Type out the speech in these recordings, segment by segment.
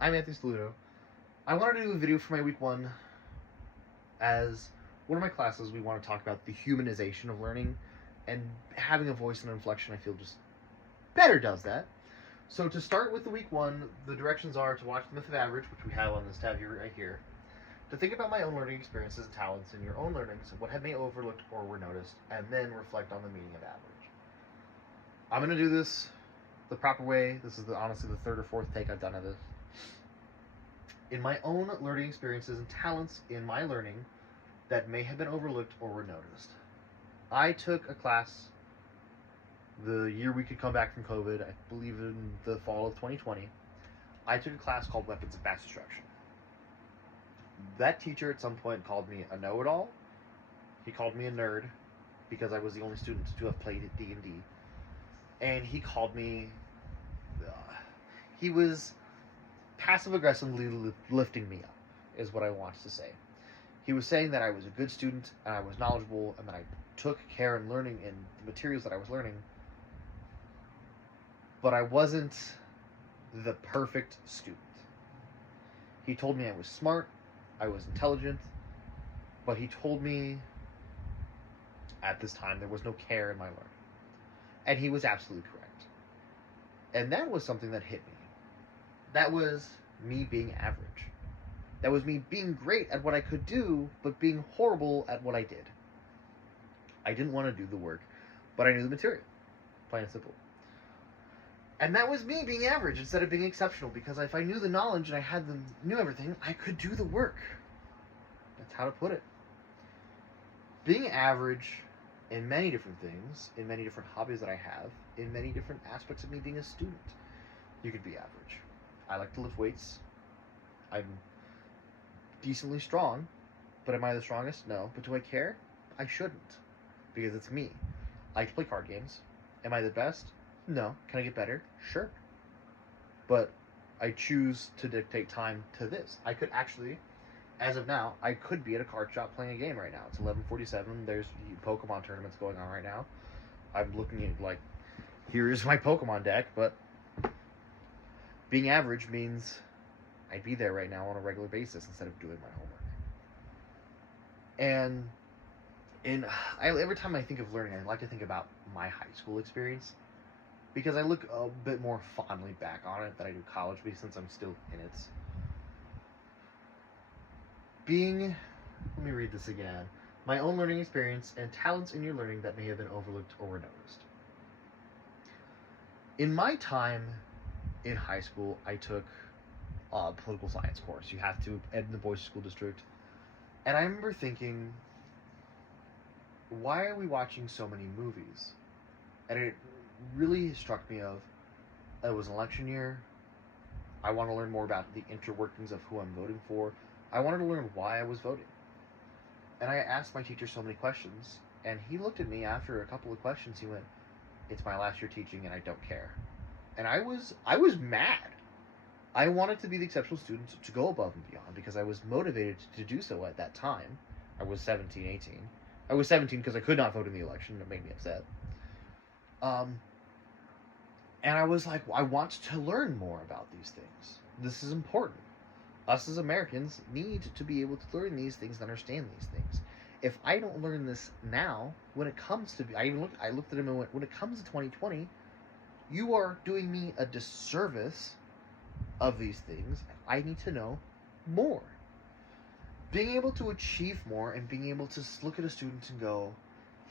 I'm Anthony Saludo. I wanted to do a video for my week one. As one of my classes, we want to talk about the humanization of learning, and having a voice and inflection, I feel just better does that. So to start with the week one, the directions are to watch The Myth of Average, which we have on this tab here right here, to think about my own learning experiences and talents in your own learnings, what have been overlooked or were noticed, and then reflect on the meaning of average. I'm going to do this the proper way. This is honestly the third or fourth take I've done of this. In my own learning experiences and talents in my learning that may have been overlooked or were noticed. I took a class the year we could come back from COVID, I believe in the fall of 2020. I took a class called Weapons of Mass Destruction. That teacher at some point called me a know-it-all. He called me a nerd because I was the only student to have played at D&D. And he called me... he was passive-aggressively lifting me up, is what I want to say. He was saying that I was a good student, and I was knowledgeable, and that I took care in learning in the materials that I was learning, but I wasn't the perfect student. He told me I was smart, I was intelligent, but he told me at this time there was no care in my learning. And he was absolutely correct. And that was something that hit me. That was me being average. That was me being great at what I could do, but being horrible at what I did. I didn't want to do the work, but I knew the material. Plain and simple. And that was me being average instead of being exceptional, because if I knew the knowledge and I knew everything, I could do the work. That's how to put it. Being average in many different things, in many different hobbies that I have, in many different aspects of me being a student. You could be average. I like to lift weights. I'm decently strong, but am I the strongest? No. But do I care? I shouldn't, because it's me. I like to play card games. Am I the best? No. Can I get better? Sure. But I choose to dictate time to this. I could actually, as of now, I could be at a card shop playing a game right now. It's 11:47. There's Pokemon tournaments going on right now. I'm looking at, like, here's my Pokemon deck, but being average means I'd be there right now on a regular basis instead of doing my homework. And every time I think of learning, I like to think about my high school experience, because I look a bit more fondly back on it than I do college, since I'm still in it. Let me read this again. My own learning experience and talents in your learning that may have been overlooked or were noticed. In my time in high school, I took a political science course. You have to in the boys' school district. And I remember thinking, why are we watching so many movies? And it really struck me of, it was an election year. I want to learn more about the interworkings of who I'm voting for. I wanted to learn why I was voting. And I asked my teacher so many questions, and he looked at me after a couple of questions. He went, "It's my last year teaching, and I don't care." And I was mad. I wanted to be the exceptional student, to go above and beyond, because I was motivated to do so at that time. I was 17, 18. I was 17 because I could not vote in the election. It made me upset. And I was like, I want to learn more about these things. This is important. Us as Americans need to be able to learn these things and understand these things. If I don't learn this now, when it comes to, I looked at him and went, when it comes to 2020, you are doing me a disservice of these things. I need to know more. Being able to achieve more and being able to look at a student and go,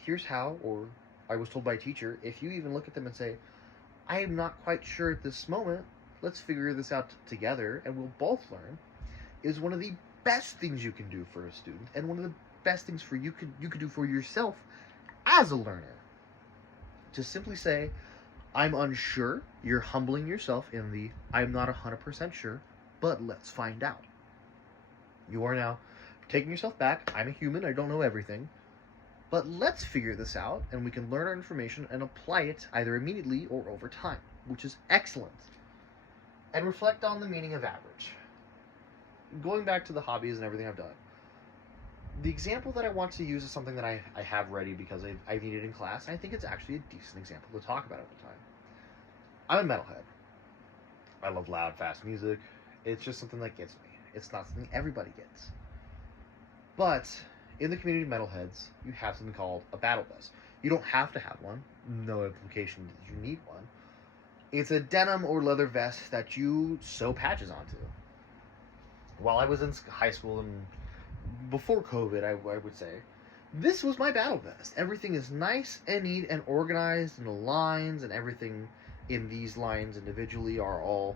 here's how, or I was told by a teacher, if you even look at them and say, I am not quite sure at this moment, let's figure this out together and we'll both learn, is one of the best things you can do for a student, and one of the best things you could do for yourself as a learner. To simply say, I'm unsure, you're humbling yourself in the, I'm not 100% sure, but let's find out. You are now taking yourself back. I'm a human, I don't know everything, but let's figure this out, and we can learn our information and apply it either immediately or over time, which is excellent. And reflect on the meaning of average. Going back to the hobbies and everything I've done, the example that I want to use is something that I have ready because I need it in class, and I think it's actually a decent example to talk about at the time. I'm a metalhead. I love loud, fast music, It's just something that gets me. It's not something everybody gets. But in the community of metalheads, you have something called a battle vest. You don't have to have one. No implication that you need one. It's a denim or leather vest that you sew patches onto. While I was in high school and before COVID, I would say, this was my battle vest. Everything is nice and neat and organized, and the lines and everything in these lines individually are all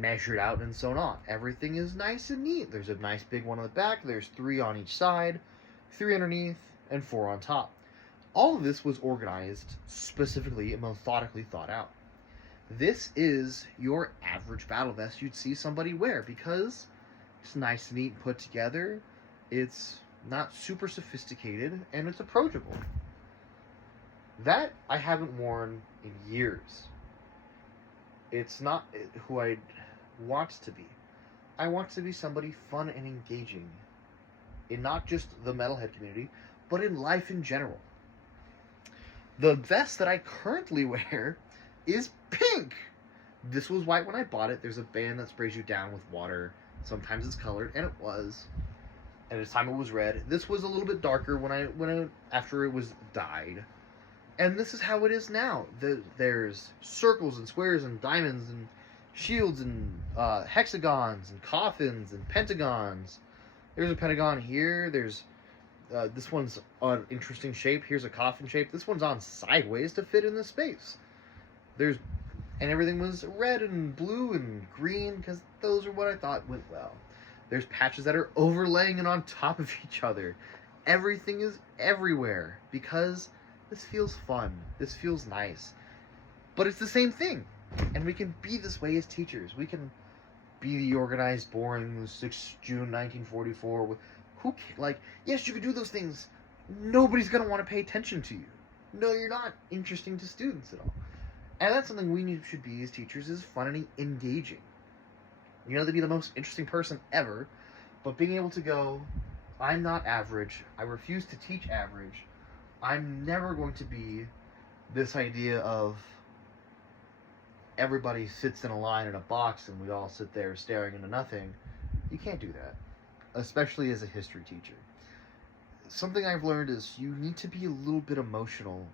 measured out and sewn on. Everything is nice and neat. There's a nice big one on the back. There's 3 on each side, 3 underneath, and 4 on top. All of this was organized specifically and methodically thought out. This is your average battle vest you'd see somebody wear because it's nice and neat and put together. It's not super sophisticated, and it's approachable. That I haven't worn in years. It's not who I want to be. I want to be somebody fun and engaging in not just the metalhead community, but in life in general. The vest that I currently wear is pink. This was white when I bought it. There's a band that sprays you down with water. Sometimes it's colored, and it was. At the time it was red. This was a little bit darker after it was dyed. And this is how it is now. There's circles and squares and diamonds and shields and hexagons and coffins and pentagons. There's a pentagon here. There's this one's an interesting shape. Here's a coffin shape. This one's on sideways to fit in the space. And everything was red and blue and green because those are what I thought went well. There's patches that are overlaying and on top of each other. Everything is everywhere because this feels fun. This feels nice. But it's the same thing. And we can be this way as teachers. We can be the organized, boring 6th June 1944. Yes, you can do those things. Nobody's going to want to pay attention to you. No, you're not interesting to students at all. And that's something we should be as teachers, is fun and engaging. You know, to be the most interesting person ever, but being able to go, I'm not average. I refuse to teach average. I'm never going to be this idea of everybody sits in a line in a box and we all sit there staring into nothing. You can't do that, especially as a history teacher. Something I've learned is you need to be a little bit emotional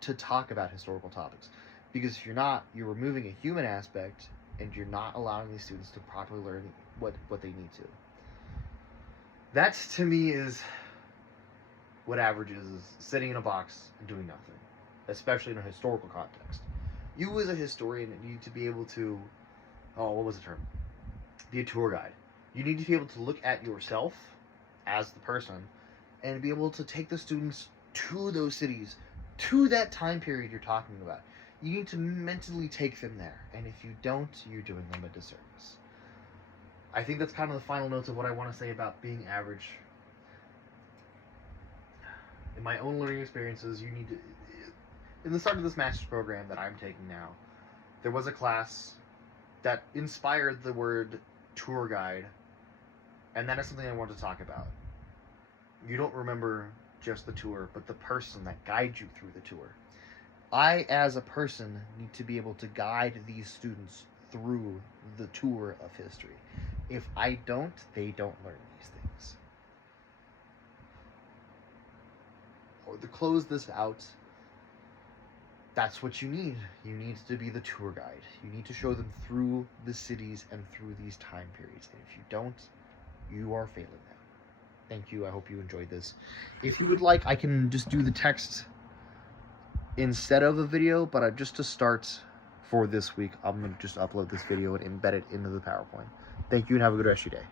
to talk about historical topics, because if you're not, you're removing a human aspect and you're not allowing these students to properly learn what they need to. That, to me, is what average is sitting in a box and doing nothing, especially in a historical context. You as a historian need to be able to, what was the term? Be a tour guide. You need to be able to look at yourself as the person and be able to take the students to those cities, to that time period you're talking about. You need to mentally take them there, and if you don't, you're doing them a disservice. I think that's kind of the final notes of what I want to say about being average. In my own learning experiences, you need to... In the start of this master's program that I'm taking now, there was a class that inspired the word tour guide, and that is something I want to talk about. You don't remember just the tour, but the person that guides you through the tour. I, as a person, need to be able to guide these students through the tour of history. If I don't, they don't learn these things. Or to close this out, that's what you need. You need to be the tour guide. You need to show them through the cities and through these time periods. And if you don't, you are failing them. Thank you. I hope you enjoyed this. If you would like, I can just do the text instead of a video, but just to start for this week, I'm going to just upload this video and embed it into the PowerPoint. Thank you and have a good rest of your day.